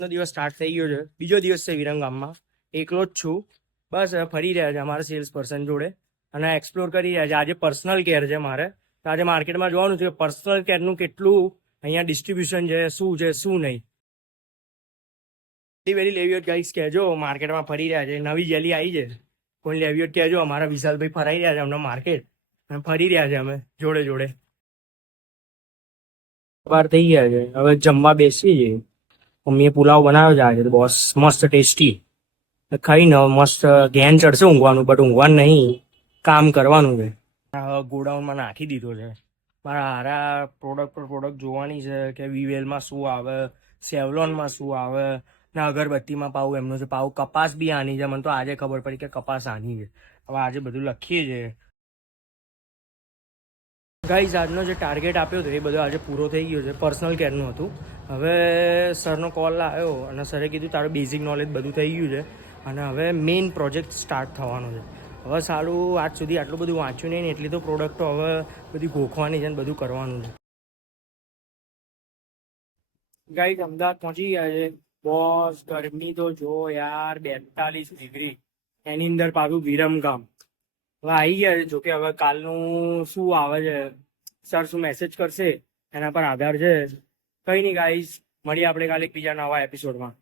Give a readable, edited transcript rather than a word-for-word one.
નો દિવસ સ્ટાર્ટ થઈ ગયો છે. બીજો દિવસ છે વિરમગામમાં. એકલો જ છું. બસ ફરી રહ્યા છે અમારા સેલ્સ પર્સન જોડે અને એક્સપ્લોર કરી રહ્યા છે. આજે પર્સનલ કેર છે મારે. તો આજે માર્કેટમાં જોવાનું છે પર્સનલ કેરનું કેટલું અહીંયા ડિસ્ટ્રીબ્યુશન છે, શું છે શું નહીં. વેરી લેવી હોય ગાઈસ કહેજો. માર્કેટમાં ફરી રહ્યા છે. નવી જેલી આવી છે. કોઈ લેવી હોય કહેજો. અમારા વિશાલભાઈ ફરાઈ રહ્યા છે અમને માર્કેટ અને ફરી રહ્યા છે અમે જોડે જોડે. બહાર થઈ ગયા છે. હવે જમવા બેસી જઈએ. મમ્મીએ પુલાવ બનાવ્યો છે આજે બોસ, મસ્ત ટેસ્ટી. ખાઈને મસ્ત ઘેન ચડશે ઊંઘવાનું, બટ ઊંઘવાનું નહીં, કામ કરવાનું છે. ગોડાઉનમાં નાખી દીધો છે. મારા હારા પ્રોડક્ટ પર પ્રોડક્ટ જોવાની છે કે વીવેલમાં શું આવે, સેવલોનમાં શું આવે ને અગરબત્તીમાં પાઉ એમનો છે. પાઉ કપાસ બી આની છે. મને તો આજે ખબર પડી કે કપાસ આની છે. હવે આજે બધું લખીએ છીએ. ગાઈઝ આજનો જે ટાર્ગેટ આપ્યો હતો એ બધો આજે પૂરો થઈ ગયો છે. પર્સનલ કેરનું હતું. હવે સરનો કોલ આવ્યો અને સરે કીધું તારું બેઝિક નોલેજ બધું થઈ ગયું છે અને હવે મેઇન પ્રોજેક્ટ સ્ટાર્ટ થવાનો છે. હવે સારું આજ સુધી આટલું બધું વાંચ્યું નહીં ને એટલી તો પ્રોડક્ટો હવે બધી ગોખવાની છે ને બધું કરવાનું છે. ગાઈઝ અમદાવાદ પહોંચી ગયા છે. બોસ ગરમી તો જો યાર 42 ડિગ્રી, એની અંદર પાછું વિરમગામ. હવે આવી ગયા છે. જોકે હવે કાલનું શું આવે છે, સર શું મેસેજ કરશે એના પર આધાર છે. કઈ નહીં ગાઈસ, મળીએ આપણે કાલે એક બીજા નવા એપિસોડમાં.